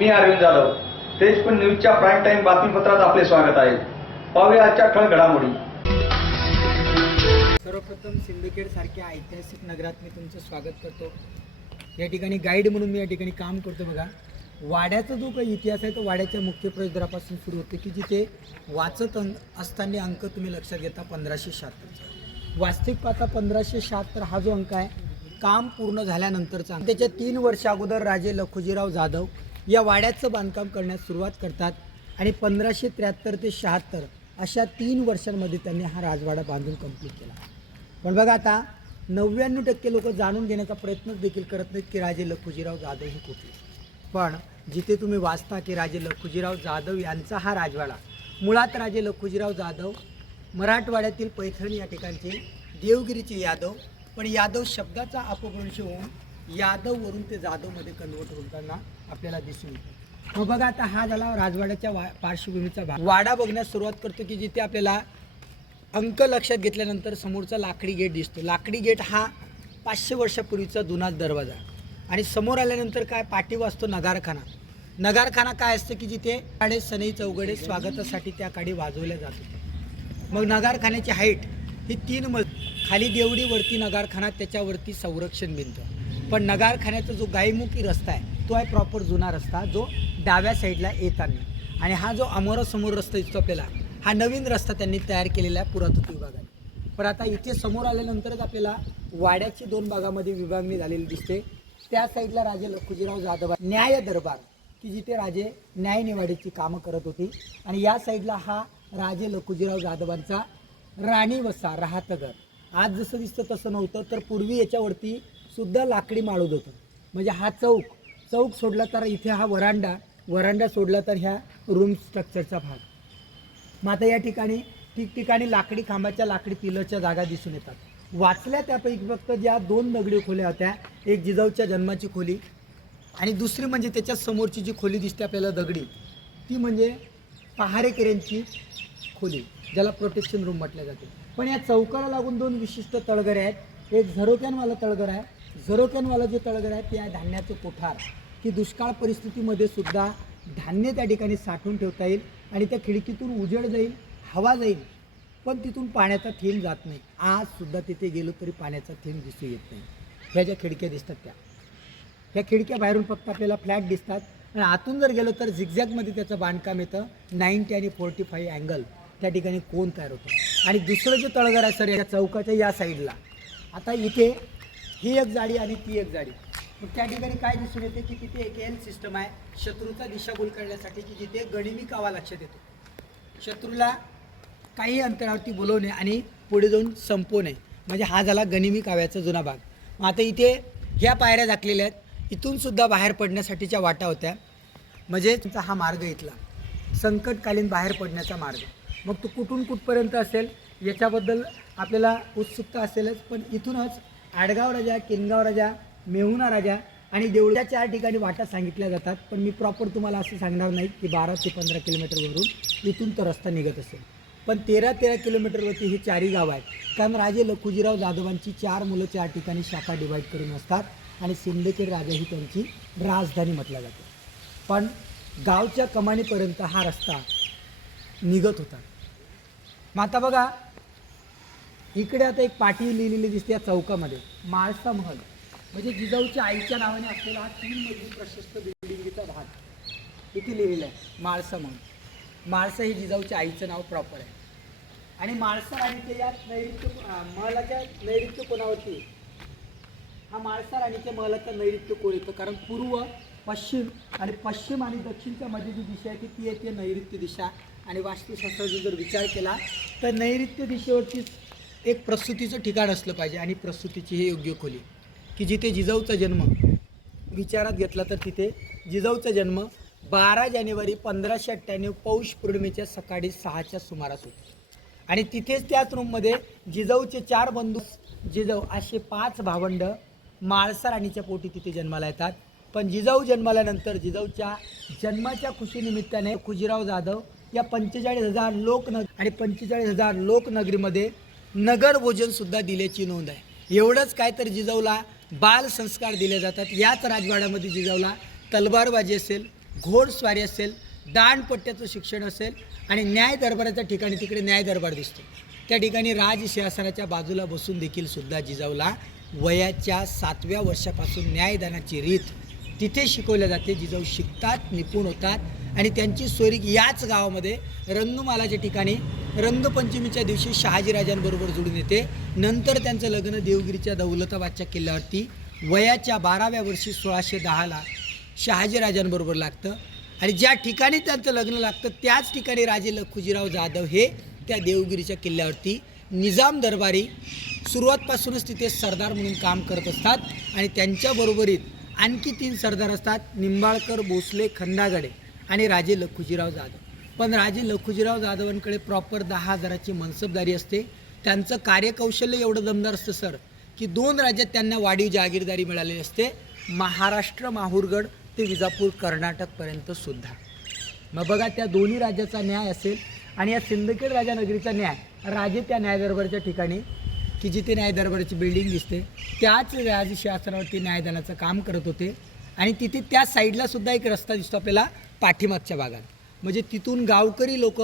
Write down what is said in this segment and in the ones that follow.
मी अरविंद जाधव. तेजपूर न्यूजच्या prime time बातमीपत्रात आपले स्वागत आहे. पाहूया आजच्या ठळक घडामोडी. सर्वप्रथम सिंदखेड सारख्या ऐतिहासिक नगरात मी तुमचं स्वागत करतो. या ठिकाणी गाईड म्हणून मी या ठिकाणी काम करतो. बघा, वाड्याचा जो काही इतिहास आहे तो वाड्याच्या मुख्य प्रवेशद्वारापासून सुरू होते की जिथे वाचत असताना अंक तुम्ही लक्षात घेता 1576. वास्तविक पाहता 1576 हा जो अंक आहे काम पूर्ण झाल्यानंतरचा अंक. त्याच्या 3 वर्ष अगोदर राजे लखुजीराव जाधव या वाड्याचं बांधकाम करण्यास सुरुवात करतात आणि 1573 ते 76 अशा 3 वर्षांमध्ये त्यांनी हा राजवाडा बांधून कंप्लीट केला. पण बघा, आता 99% लोक जाणून घेण्याचा प्रयत्नच देखील करत नाहीत की राजे लखुजीराव जाधव हे कुठले. पण जिथे तुम्ही वाचता की राजे लखुजीराव जाधव यांचा हा राजवाडा, मुळात राजे लखुजीराव जाधव मराठवाड्यातील पैठण या ठिकाणचे देवगिरीचे यादव, पण यादव शब्दाचा अपभ्रंश होऊन यादववरून ते जाधवमध्ये कन्वर्ट होताना आपल्याला दिसून येतं. मग बघा, आता हा झाला राजवाड्याच्या पार्श्वभूमीचा भाग. वाडा बघण्यास सुरुवात करतो की जिथे आपल्याला अंक लक्षात घेतल्यानंतर समोरचा लाकडी गेट दिसतो. लाकडी गेट हा 500 वर्षापूर्वीचा जुनाच दरवाजा आणि समोर आल्यानंतर काय पाठीवर असतो नगारखाना. नगारखाना काय असतं की जिथे काडे सनई चौघडे स्वागतासाठी त्या काडी वाजवल्या जातात. मग नगारखान्याची हाईट ही 3 मजली, खाली देवडी, वरती नगारखाना, त्याच्यावरती संरक्षण भिंत. पण नगारखान्याचा जो गायमुखी रस्ता आहे तो आहे प्रॉपर जुना रस्ता जो डाव्या साईडला येताना, आणि हा जो अमोरासमोर रस्ता दिसतो आपल्याला हा नवीन रस्ता त्यांनी तयार केलेला आहे पुरातत्व विभागाने. पण आता इथे समोर आल्यानंतरच आपल्याला वाड्याची 2 भागामध्ये विभागणी झालेली दिसते. त्या साईडला राजे लखुजीराव जाधव न्याय दरबार की जिथे राजे न्यायनिवाडीची कामं करत होती, आणि या साईडला हा राजे लखुजीराव जाधवांचा राणी वसा राहतं घर. आज जसं दिसतं तसं नव्हतं, तर पूर्वी याच्यावरती सुद्धा लाकडी माळूद होतं. म्हणजे हा चौक सोडला तर इथे हा वरांडा सोडला तर ह्या रूम स्ट्रक्चरचा भाग. मग आता या ठिकाणी ठिकठिकाणी लाकडी खांबाच्या लाकडी पिलरच्या जागा दिसून येतात. वाचल्या त्यापैकी फक्त ज्या 2 दगडी खोल्या होत्या, एक जिजाऊच्या जन्माची खोली आणि दुसरी म्हणजे त्याच्या समोरची जी खोली दिसते आपल्याला दगडी, ती म्हणजे पहारेकऱ्यांची खोली, ज्याला प्रोटेक्शन रूम म्हटलं जाते. पण या चौकाला लागून 2 विशिष्ट तळघरे आहेत. एक झरोक्यानवाला तळघर आहे. झरोक्यानवाला जे तळघर आहे ते आहे धान्याचं कोठार, की दुष्काळ परिस्थितीमध्ये सुद्धा धान्य त्या ठिकाणी साठवून ठेवता येईल आणि त्या खिडकीतून उजेड जाईल, हवा जाईल, पण तिथून पाण्याचा थेंब जात नाही. आज सुद्धा तिथे गेलो तरी पाण्याचा थेंब दिसू येत नाही. ह्या ज्या खिडक्या दिसतात ह्या खिडक्या बाहेरून फक्त आपल्याला फ्लॅट दिसतात, आणि आतून जर गेलो तर झिगझॅगमध्ये त्याचं बांधकाम येतं. 90 आणि 45 अँगल त्या ठिकाणी कोण तयार होतं. आणि दुसरं जे तळघर आहे सर या चौकाच्या या साईडला, आता इथे ही एक जाडी आणि ती एक जाडी. मग त्या ठिकाणी काय दिसून येते की तिथे एक एल सिस्टम आहे शत्रूचा दिशाभूल करण्यासाठी, की जिथे गनिमी कावा लक्षात येतो. शत्रूला काही अंतरावरती बोलवणे आणि पुढे जाऊन संपवणे, म्हणजे हा झाला गनिमी काव्याचा जुना भाग. मग आता इथे ह्या पायऱ्या झाकलेल्या आहेत. इथून सुद्धा बाहेर पडण्यासाठीच्या वाटा होत्या, म्हणजे तुमचा हा मार्ग इथला संकटकालीन बाहेर पडण्याचा मार्ग. मग तो कुठून कुठपर्यंत असेल याच्याबद्दल आपल्याला उत्सुकता असेलच. पण इथूनच आडगाव राजा, किनगाव राजा, मेहुणा राजा आणि देवळ्या 4 ठिकाणी वाटा सांगितल्या जातात. पण मी प्रॉपर तुम्हाला असं सांगणार नाही की 12 ते 15 किलोमीटरवरून इथून तो रस्ता निघत असेल. पण 13 किलोमीटरवरती ही 4ही गावं आहेत. कारण राजे लखुजीराव जाधवांची 4 मुलं 4 ठिकाणी शाखा डिवाईड करून असतात, आणि सिंदखेड राजा ही त्यांची राजधानी म्हटलं जाते. पण गावच्या कमानीपर्यंत हा रस्ता निघत होता. मग आता बघा, इकडे आता एक पाटी लिहिलेली दिसते या चौकामध्ये, माळसा महल, म्हणजे जिजाऊच्या आईच्या नावाने असलेला हा 3 मजली प्रशस्त बिल्डिंगचा भाग इथे लिहिलेला आहे, माळसा महल. माळसा ही जिजाऊच्या आईचं नाव प्रॉपर आहे. आणि माळसा राणीच्या या महलाच्या नैऋत्य कोणावरती, हा माळसा राणीच्या महलाचा नैऋत्य कोण येतं, कारण पूर्व, पश्चिम आणि दक्षिणच्या मध्ये जी दिशा आहे ती येते नैऋत्य दिशा. आणि वास्तुशास्त्राचा जर विचार केला तर नैऋत्य दिशेवरतीच एक प्रसूतीचं ठिकाण असलं पाहिजे, आणि प्रसूतीची ही योग्य खोली, की जिथे जिजाऊचा जन्म विचारात घेतला तर तिथे जिजाऊचा जन्म 12 जानेवारी 1598 पौष पौर्णिमेच्या सकाळी 6च्या सुमारास होतो. आणि तिथेच त्याच रूममध्ये जिजाऊचे 4 बंधू जिजाऊ असे 5 भावंड माळसा राणीच्या पोटी तिथे जन्माला येतात. पण जिजाऊ जन्माल्यानंतर जिजाऊच्या जन्माच्या खुशीनिमित्ताने लखुजीराव जाधव या 45,000 आणि 45,000 लोकनगरीमध्ये नगर भोजनसुद्धा दिल्याची नोंद आहे. एवढंच काय तर जिजाऊला बाल संस्कार दिले जातात. याच राजवाड्यामध्ये जिजाऊला तलवारबाजी असेल, घोडस्वारी असेल, दांडपट्ट्याचं शिक्षण असेल आणि न्याय दरबाराच्या ठिकाणी तिकडे न्याय दरबार दिसतो. त्या ठिकाणी राजसिंहासनाच्या बाजूला बसून देखील सुद्धा जिजाऊला वयाच्या 7व्या वर्षापासून न्यायदानाची रीत तिथे शिकवल्या जाते. जिजाऊ शिकतात, निपुण होतात आणि त्यांची सोयरीक याच गावामध्ये रंगमालाच्या ठिकाणी रंगपंचमीच्या दिवशी शहाजीराजांबरोबर जुळून येते. नंतर त्यांचं लग्न देवगिरीच्या दौलताबादच्या किल्ल्यावरती वयाच्या 12व्या वर्षी 1610ला शहाजीराजांबरोबर लागतं आणि ज्या ठिकाणी त्यांचं लग्न लागतं त्याच ठिकाणी राजे लखुजीराव जाधव हे त्या देवगिरीच्या किल्ल्यावरती निजाम दरबारी सुरुवातपासूनच तिथे सरदार म्हणून काम करत असतात आणि त्यांच्याबरोबरीत आणखी 3 सरदार असतात, निंबाळकर, भोसले, खंडागडे आणि राजे लखुजीराव जाधव. पण राजे लखुजीराव जाधवांकडे प्रॉपर 10,000ची मनसबदारी असते. त्यांचं कार्यकौशल्य एवढं दमदार असतं सर की 2 राज्यात त्यांना वाढीव जहागीरदारी मिळालेली असते, महाराष्ट्र माहूरगड ते विजापूर कर्नाटकपर्यंत सुद्धा. मग बघा त्या दोन्ही राज्याचा न्याय असेल आणि या सिंदखेड राजानगरीचा न्याय राजे त्या न्यायदरबाराच्या ठिकाणी की जिथे न्यायदरबाराची बिल्डिंग दिसते त्याच राजसिंहासनावरती न्यायदानाचं काम करत होते आणि तिथे त्या साईडला सुद्धा एक रस्ता दिसतो आपल्याला पाठीमागच्या भागात. म्हणजे तिथून गावकरी लोक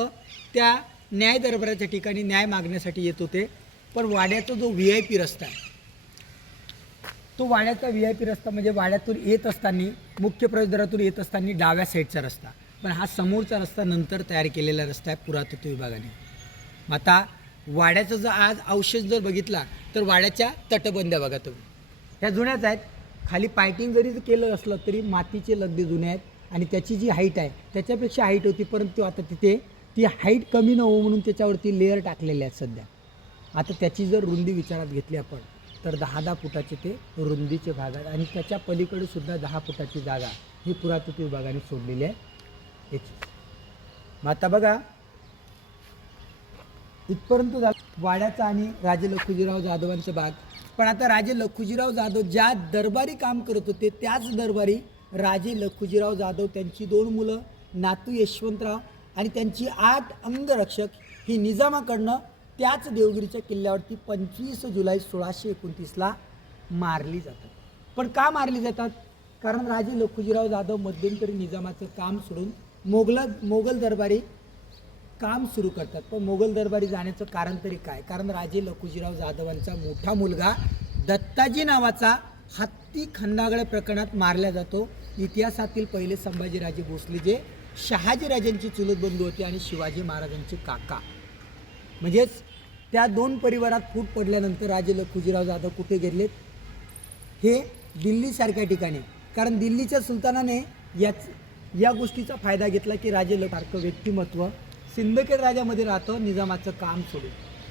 त्या न्यायदरबाराच्या ठिकाणी न्याय मागण्यासाठी येत होते. पण वाड्याचा जो VIP रस्ता आहे तो वाड्याचा VIP रस्ता म्हणजे वाड्यातून येत असताना मुख्य प्रवेशद्वारातून येत असताना डाव्या साईडचा रस्ता, पण हा समोरचा रस्ता नंतर तयार केलेला रस्ता आहे पुरातत्व विभागाने. आता वाड्याचा जर आज अवशेष जर बघितला तर वाड्याच्या तटबंद्या बघा तुम्ही, ह्या जुन्याच आहेत. खाली पायटिंग जरी केलं असलं तरी मातीचे लगदे जुने आहेत आणि त्याची जी हाईट आहे त्याच्यापेक्षा हाईट होती, परंतु आता तिथे ती हाईट कमी न होऊ म्हणून त्याच्यावरती लेअर टाकलेले आहेत सध्या. आता त्याची जर रुंदी विचारात घेतली आपण तर 10-10 फुटाचे ते रुंदीचे भाग आहेत आणि त्याच्या पलीकडे सुद्धा 10 फुटाची जागा ही पुरातत्व विभागाने सोडलेली आहे याची. मग आता बघा इथपर्यंत वाड्याचा आणि राजे लखुजीराव जाधवांचा भाग. पण आता राजे लखुजीराव जाधव ज्या दरबारी काम करत होते त्याच दरबारी राजे लखुजीराव जाधव, त्यांची 2 मुलं नातू यशवंतराव आणि त्यांची 8 अंगरक्षक ही निजामाकडनं त्याच देवगिरीच्या किल्ल्यावरती 25 जुलै 1629ला मारली जातात. पण का मारली जातात? कारण राजे लखुजीराव जाधव मध्यंतरी निजामाचं काम सोडून मोगल दरबारी काम सुरू करतात. पण मोगल दरबारी जाण्याचं कारण तरी काय? कारण राजे लखुजीराव जाधवांचा मोठा मुलगा दत्ताजी नावाचा हत्ती खंडागळे प्रकरणात मारला जातो. इतिहासातील पहिले संभाजीराजे भोसले जे शहाजीराजांची चुलत बंधू होते आणि शिवाजी महाराजांचे काका. म्हणजेच त्या 2 परिवारात फूट पडल्यानंतर राजे लखुजीराव जाधव कुठे गेलेत? हे दिल्लीसारख्या ठिकाणी. कारण दिल्लीच्या सुलतानाने या गोष्टीचा फायदा घेतला की राजे सारखं व्यक्तिमत्व सिंदखेड राजामध्ये राहतं निजामाचं काम सोडून.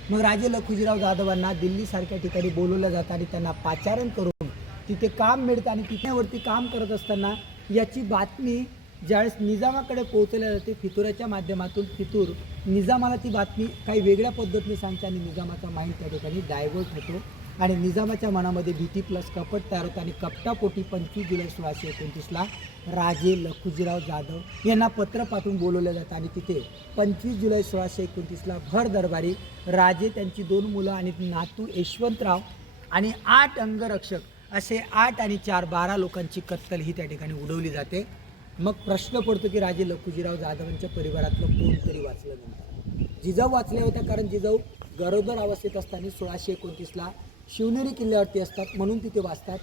मग राजे लखुजीराव जाधवांना दिल्लीसारख्या ठिकाणी बोलवलं जातं आणि त्यांना पाचारण करून तिथे काम मिळतं आणि तिथेवरती काम करत असताना याची बातमी ज्यावेळेस निजामाकडे पोहोचल्या जाते फितुराच्या माध्यमातून. फितूर निजामाला ती बातमी काही वेगळ्या पद्धतीने सांगते आणि निजामाचा माइंड त्या ठिकाणी डायव्हर्ट होतो आणि निजामाच्या मनामध्ये भीती प्लस कपट तयार होतं आणि कपटापोटी 25 जुलै 1629ला राजे लखुजीराव जाधव यांना पत्र पाठवून बोलवलं जातं आणि तिथे 25 जुलै 1629ला भर दरबारी राजे, त्यांची 2 मुलं आणि नातू यशवंतराव आणि 8 अंगरक्षक असे 8 आणि 4 12 लोकांची कत्तल ही त्या ठिकाणी उडवली जाते. मग प्रश्न पडतो की राजे लखुजीराव जाधवांच्या परिवारातलं कोणतरी वाचलं नाही. जिजाऊ वाचल्या होत्या कारण जिजाऊ गरोदर अवस्थेत असताना 1629ला शिवनेरी किल्ल्यावरती असतात म्हणून तिथे वाचतात.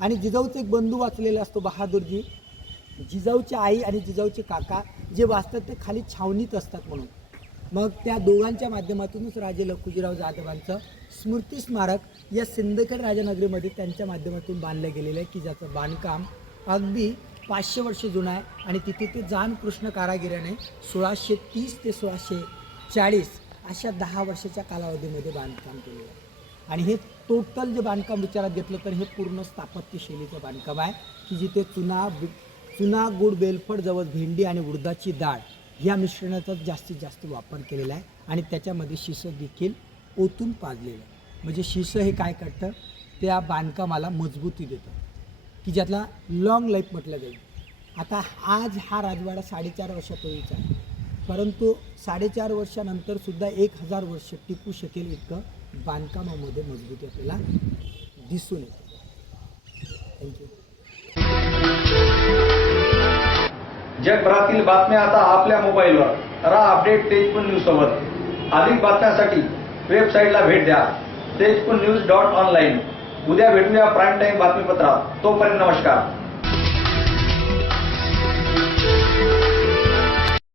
आणि जिजाऊचे एक बंधू वाचलेला असतो बहादूरजी, जिजाऊची आई आणि जिजाऊचे काका जे वाचतात ते खाली छावणीत असतात म्हणून. मग त्या दोघांच्या माध्यमातूनच राजे लखुजीराव जाधवांचं स्मृती स्मारक या सिंदखेड राजानगरीमध्ये त्यांच्या माध्यमातून बांधलं गेलेलं आहे की ज्याचं बांधकाम अगदी 500 वर्ष जुनं आहे आणि तिथे ते जानकृष्ण कारागिराने 1630 ते 1640 अशा 10 वर्षाच्या कालावधीमध्ये बांधकाम केलेलं आहे. आणि हे टोटल जे बांधकाम विचारात घेतलं तर हे पूर्ण स्थापत्य शैलीचं बांधकाम आहे की जिथे चुना गुड बेलफड जवळ भेंडी आणि उडदाची डाळ ह्या मिश्रणाचा जास्तीत जास्त वापर केलेला आहे आणि त्याच्यामध्ये शिसं देखील ओतून पाजलेलं आहे. म्हणजे शिसं हे काय करतं? त्या बांधकामाला मजबूती देतं की ज्यातला लॉंग लाईफ म्हटलं जाईल. आता आज हा राजवाडा 4.5 वर्षापूर्वीचा आहे, परंतु 4.5 वर्षानंतरसुद्धा 1000 वर्ष टिकू शकेल इतकं बांधकामामध्ये मजबूती आपल्याला दिसून येते. थँक्यू. जगभरातील बातम्या आता आपल्या मोबाईलवर। रहा अपडेट तेजपुर न्यूज सोबत। अधिक बातम्यांसाठी वेबसाईटला भेट द्या tejpurnews.online। उद्या भेटूया प्राईम टाइम बातमीपत्रात। तोपर्यंत नमस्कार।